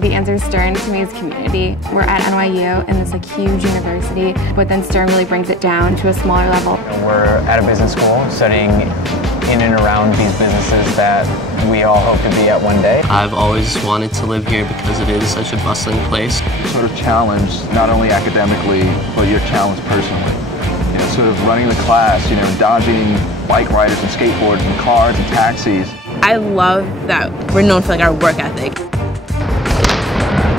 The answer is Stern to me is community. We're at NYU in this huge university, but then Stern really brings it down to a smaller level. We're at a business school studying in and around these businesses that we all hope to be at one day. I've always wanted to live here because it is such a bustling place. Sort of challenged, not only academically, but you're challenged personally. You know, sort of running the class, you know, dodging bike riders and skateboarders and cars and taxis. I love that we're known for our work ethic.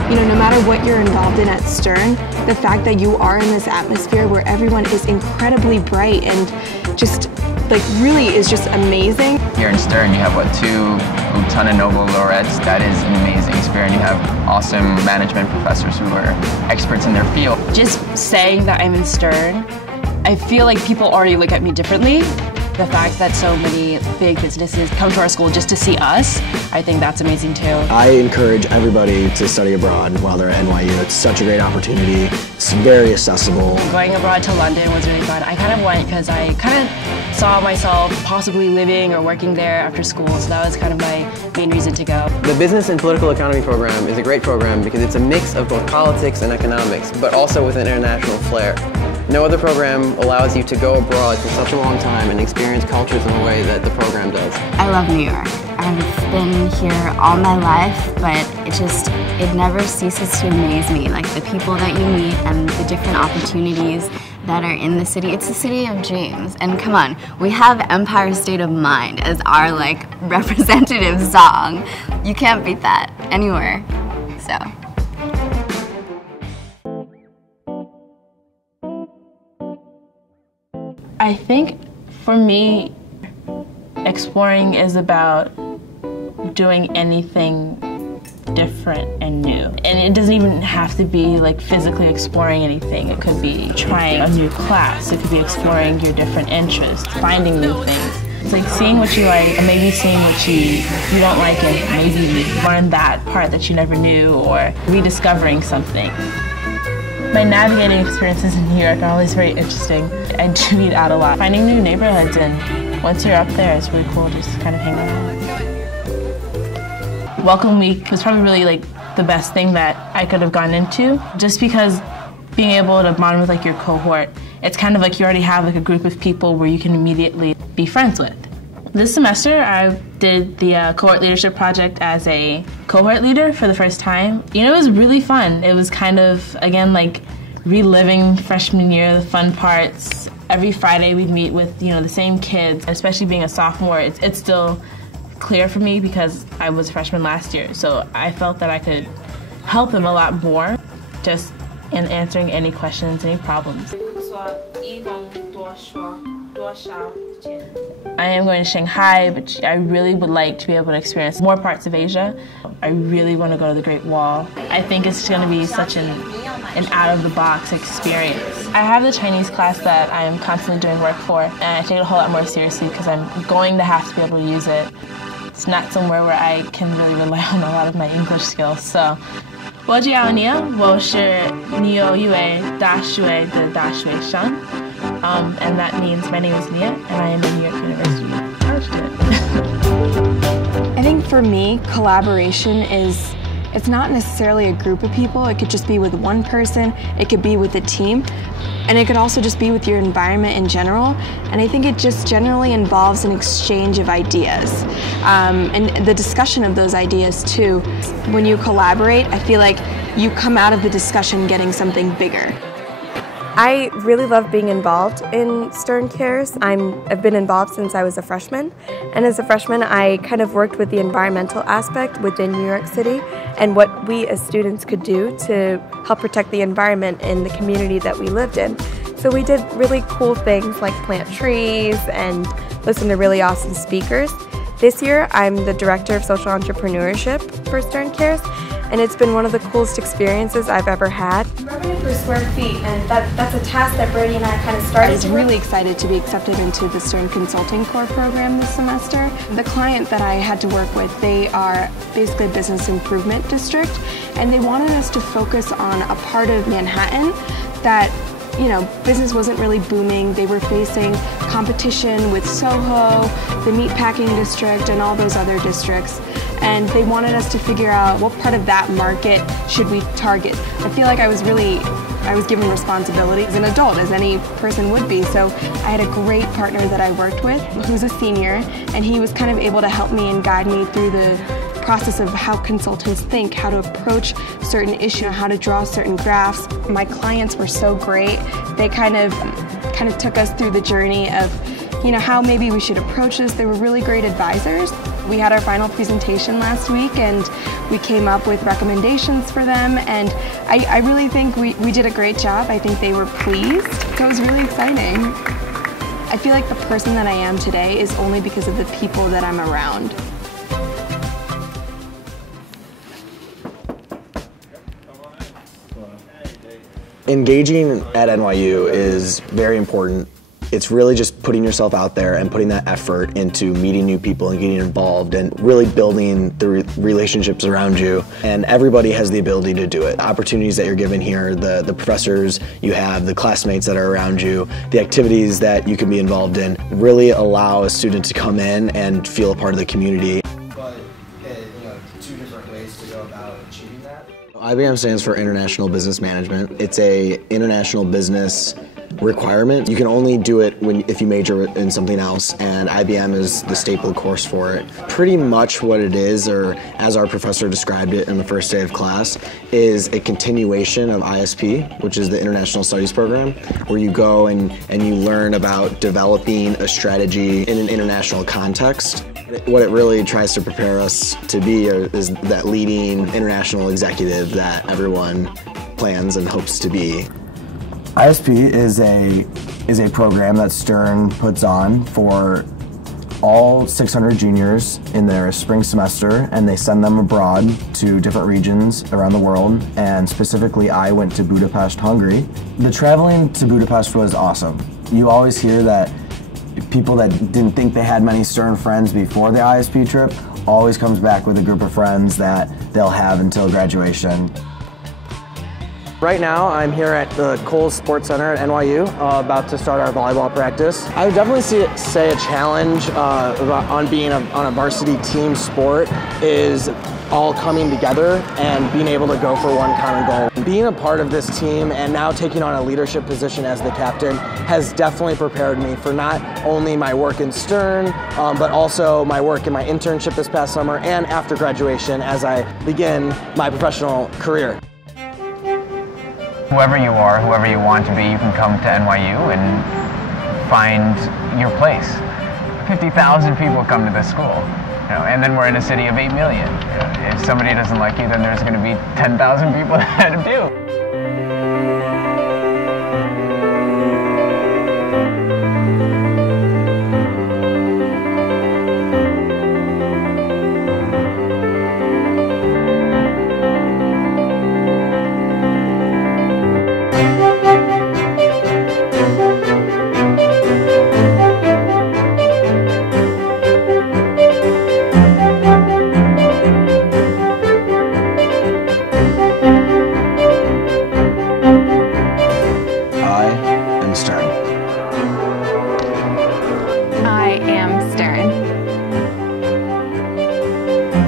You know, no matter what you're involved in at Stern, the fact that you are in this atmosphere where everyone is incredibly bright and just really is just amazing. Here in Stern, you have two Lieutenant Noble laureates. That is an amazing experience. You have awesome management professors who are experts in their field. Just saying that I'm in Stern, I feel like people already look at me differently. The fact that so many big businesses come to our school just to see us, I think that's amazing too. I encourage everybody to study abroad while they're at NYU. It's such a great opportunity. It's very accessible. Going abroad to London was really fun. I kind of went because I kind of saw myself possibly living or working there after school, so that was kind of my main reason to go. The Business and Political Economy program is a great program because it's a mix of both politics and economics, but also with an international flair. No other program allows you to go abroad for such a long time and experience cultures in a way that the program does. I love New York. I've been here all my life, but it never ceases to amaze me, the people that you meet and the different opportunities that are in the city. It's the city of dreams. And come on, we have Empire State of Mind as our representative song. You can't beat that anywhere, so. I think for me, exploring is about doing anything different and new. And it doesn't even have to be physically exploring anything. It could be trying a new class. It could be exploring your different interests, finding new things. It's seeing what you like and maybe seeing what you don't like and maybe learn that part that you never knew or rediscovering something. My navigating experiences in New York are always very interesting. I do eat out a lot. Finding new neighborhoods, and once you're up there, it's really cool just kind of hang out. Welcome Week was probably really the best thing that I could have gone into, just because being able to bond with your cohort, it's kind of you already have a group of people where you can immediately be friends with. This semester, I did the cohort leadership project as a cohort leader for the first time. You know, it was really fun. It was kind of, again, reliving freshman year, the fun parts. Every Friday we'd meet with, the same kids, especially being a sophomore. It's still clear for me because I was a freshman last year, so I felt that I could help them a lot more just in answering any questions, any problems. I am going to Shanghai, but I really would like to be able to experience more parts of Asia. I really want to go to the Great Wall. I think it's going to be such an out-of-the-box experience. I have the Chinese class that I am constantly doing work for, and I take it a whole lot more seriously because I'm going to have to be able to use it. It's not somewhere where I can really rely on a lot of my English skills. So, 我叫Nia，我是纽约大学的大学生。And that means my name is Nia, and I am a New York University college student. I think for me, collaboration it's not necessarily a group of people. It could just be with one person, it could be with a team, and it could also just be with your environment in general. And I think it just generally involves an exchange of ideas and the discussion of those ideas too. When you collaborate, I feel like you come out of the discussion getting something bigger. I really love being involved in Stern Cares. I've been involved since I was a freshman, and as a freshman I kind of worked with the environmental aspect within New York City and what we as students could do to help protect the environment in the community that we lived in. So we did really cool things like plant trees and listen to really awesome speakers. This year I'm the Director of Social Entrepreneurship for Stern Cares, and it's been one of the coolest experiences I've ever had. revenue per square feet, and that's a task that Brady and I kind of I started. was really excited to be accepted into the Stern Consulting Corps program this semester. The client that I had to work with, they are basically a business improvement district, and they wanted us to focus on a part of Manhattan that, you know, business wasn't really booming. They were facing competition with Soho, the meatpacking district, and all those other districts. And they wanted us to figure out what part of that market should we target. I feel like I was given responsibility as an adult, as any person would be. So I had a great partner that I worked with who's a senior, and he was kind of able to help me and guide me through the process of how consultants think, how to approach certain issues, how to draw certain graphs. My clients were so great. They kind of took us through the journey of, you know, how maybe we should approach this. They were really great advisors. We had our final presentation last week, and we came up with recommendations for them, and I really think we did a great job. I think they were pleased, so it was really exciting. I feel like the person that I am today is only because of the people that I'm around. Engaging at NYU is very important. It's really just putting yourself out there and putting that effort into meeting new people and getting involved and really building the relationships around you. And everybody has the ability to do it. Opportunities that you're given here, the professors you have, the classmates that are around you, the activities that you can be involved in really allow a student to come in and feel a part of the community. But, you know, two different ways to go about achieving that. IBM stands for International Business Management. It's a international business requirement. You can only do it if you major in something else, and IBM is the staple course for it. Pretty much what it is, or as our professor described it in the first day of class, is a continuation of ISP, which is the International Studies Program, where you go and you learn about developing a strategy in an international context. What it really tries to prepare us to be is that leading international executive that everyone plans and hopes to be. ISP is a program that Stern puts on for all 600 juniors in their spring semester, and they send them abroad to different regions around the world, and specifically I went to Budapest, Hungary. The traveling to Budapest was awesome. You always hear that people that didn't think they had many Stern friends before the ISP trip always comes back with a group of friends that they'll have until graduation. Right now, I'm here at the Kohl's Sports Center at NYU, about to start our volleyball practice. I would definitely say a challenge on being on a varsity team sport is all coming together and being able to go for one common goal. Being a part of this team and now taking on a leadership position as the captain has definitely prepared me for not only my work in Stern, but also my work in my internship this past summer and after graduation as I begin my professional career. Whoever you are, whoever you want to be, you can come to NYU and find your place. 50,000 people come to this school, you know, and then we're in a city of 8 million. If somebody doesn't like you, then there's going to be 10,000 people that do.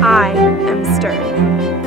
I am Stern.